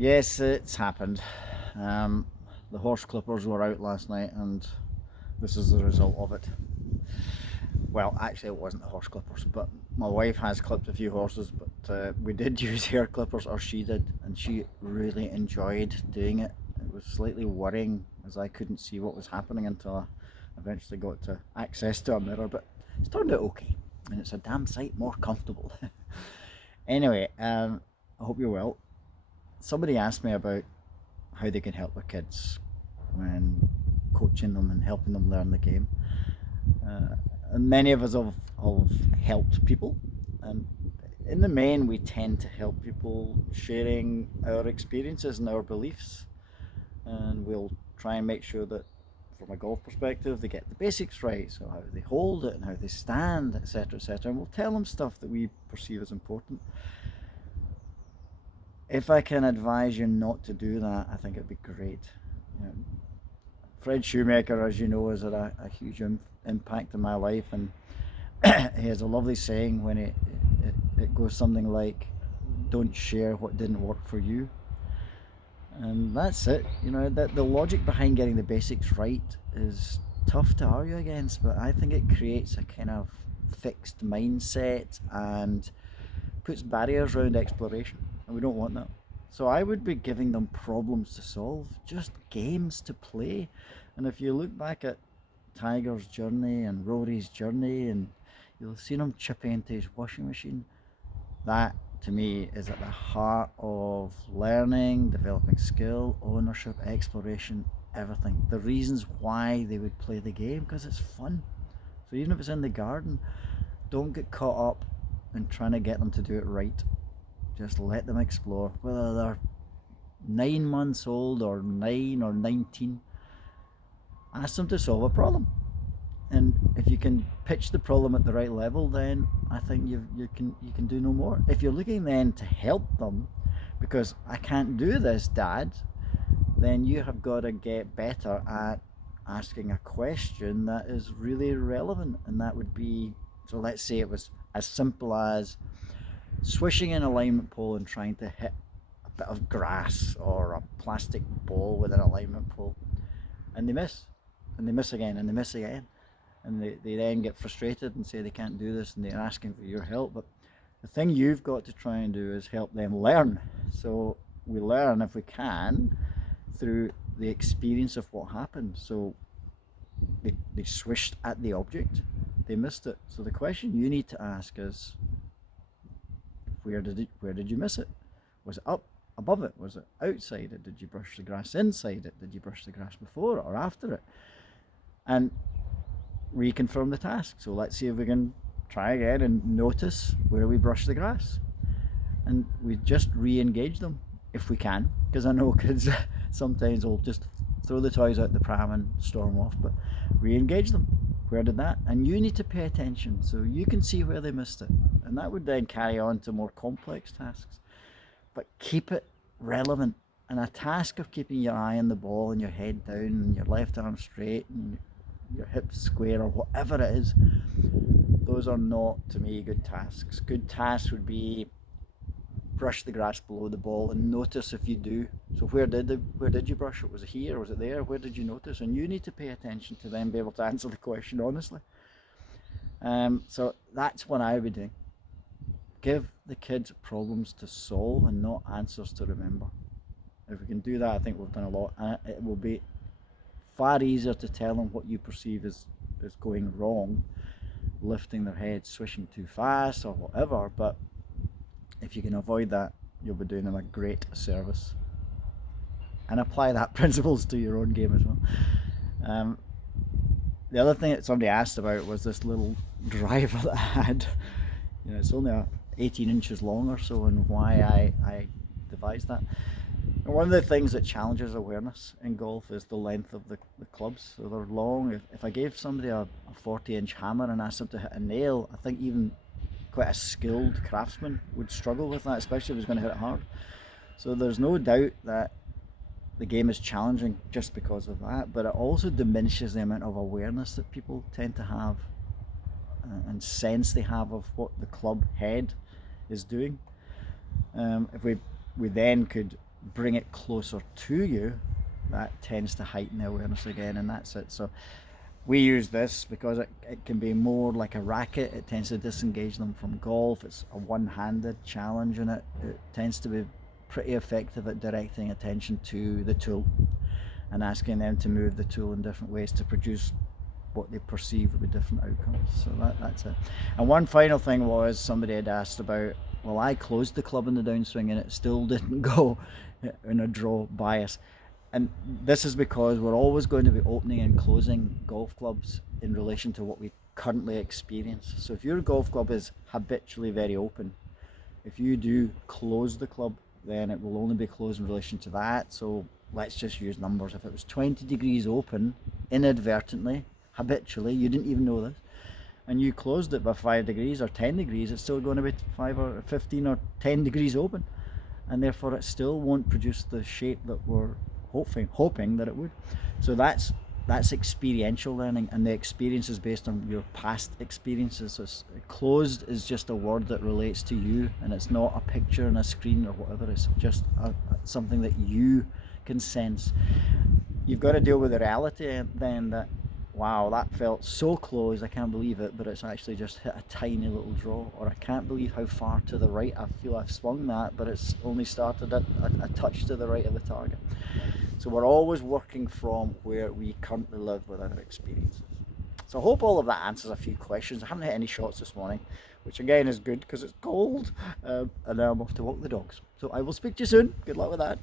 Yes, it's happened. Um, the horse clippers were out last night, and this is the result of it. Well, actually, it wasn't the horse clippers, but my wife has clipped a few horses, but we did use hair clippers, or she did, and she really enjoyed doing it. It was slightly worrying as I couldn't see what was happening until I eventually got to access to a mirror, but it's turned out okay, and it's a damn sight more comfortable. Anyway, I hope you're well. Somebody asked me about how they can help their kids when coaching them and helping them learn the game. Uh, and many of us have helped people, and in the main, we tend to help people sharing our experiences and our beliefs, and we'll try and make sure that, from a golf perspective, they get the basics right, so how they hold it and how they stand, etc., etc. And we'll tell them stuff that we perceive as important. If I can advise you not to do that, I think it'd be great. You know, Fred Shoemaker, as you know, has had a huge impact in my life, and he has a lovely saying when it goes something like, "Don't share what didn't work for you," and that's it. You know that the logic behind getting the basics right is tough to argue against, but I think it creates a kind of fixed mindset and puts barriers around exploration, and we don't want that. So I would be giving them problems to solve, just games to play. And if you look back at Tiger's journey and Rory's journey, and you'll see him chipping into his washing machine, that to me is at the heart of learning, developing skill, ownership, exploration, everything. The reasons why they would play the game, because it's fun. So even if it's in the garden, don't get caught up in trying to get them to do it right. Just let them explore, whether they're 9 months old or 9 or 19. Ask them to solve a problem, and if you can pitch the problem at the right level, then I think you can do no more. If you're looking then to help them, because I can't do this, Dad, then you have got to get better at asking a question that is really relevant, and that would be, so let's say it was as simple as swishing an alignment pole and trying to hit a bit of grass or a plastic ball with an alignment pole, and they miss, and they miss again, and they miss again, and they then get frustrated and say they can't do this, and they're asking for your help. But the thing you've got to try and do is help them learn. So we learn, if we can, through the experience of what happened. So they swished at the object, they missed it. So the question you need to ask is, where did you miss it? Was it up above it? Was it outside it? Did you brush the grass inside it? Did you brush the grass before it or after it? And reconfirm the task. So let's see if we can try again and notice where we brush the grass. And we just re-engage them if we can, because I know kids sometimes will just throw the toys out the pram and storm off, but re-engage them. Where did that? And you need to pay attention so you can see where they missed it. And that would then carry on to more complex tasks. But keep it relevant. And a task of keeping your eye on the ball and your head down and your left arm straight and your hips square or whatever it is, those are not, to me, good tasks. Good tasks would be brush the grass below the ball and notice if you do. So where did you brush it? Was it here? Was it there? Where did you notice? And you need to pay attention to then be able to answer the question honestly. So that's what I would be doing. Give the kids problems to solve and not answers to remember. If we can do that, I think we've done a lot. And it will be far easier to tell them what you perceive as going wrong, lifting their head, swishing too fast or whatever. But if you can avoid that, you'll be doing them a great service. And apply that principles to your own game as well. Um, the other thing that somebody asked about was this little driver that I had. It's only 18 inches long or so, and why I devised that. And one of the things that challenges awareness in golf is the length of the clubs. So they're long. If I gave somebody a 40-inch hammer and asked them to hit a nail, I think even quite a skilled craftsman would struggle with that, especially if he's going to hit it hard. So there's no doubt that the game is challenging just because of that, but it also diminishes the amount of awareness that people tend to have and sense they have of what the club head is doing. If we then could bring it closer to you, that tends to heighten the awareness again, and that's it. So we use this because it can be more like a racket. It tends to disengage them from golf. It's a one-handed challenge, and it tends to be pretty effective at directing attention to the tool and asking them to move the tool in different ways to produce what they perceive would be different outcomes. So that's it. And one final thing was, somebody had asked about, well, I closed the club in the downswing and it still didn't go in a draw bias. And this is because we're always going to be opening and closing golf clubs in relation to what we currently experience. So if your golf club is habitually very open, if you do close the club, then it will only be closed in relation to that. So let's just use numbers. If it was 20 degrees open inadvertently, habitually, you didn't even know this, and you closed it by 5 degrees or 10 degrees, it's still going to be 5 or 15 or 10 degrees open, and therefore it still won't produce the shape that we're hoping that it would. So that's experiential learning, and the experience is based on your past experiences. So closed is just a word that relates to you, and it's not a picture on a screen or whatever. It's just something that you can sense. You've got to deal with the reality then that, wow, that felt so close, I can't believe it, but it's actually just hit a tiny little draw. Or I can't believe how far to the right I feel I've swung that, but it's only started at a touch to the right of the target. So we're always working from where we currently live with our experiences. So I hope all of that answers a few questions. I haven't hit any shots this morning, which again is good because it's cold, and now I'm off to walk the dogs. So I will speak to you soon. Good luck with that.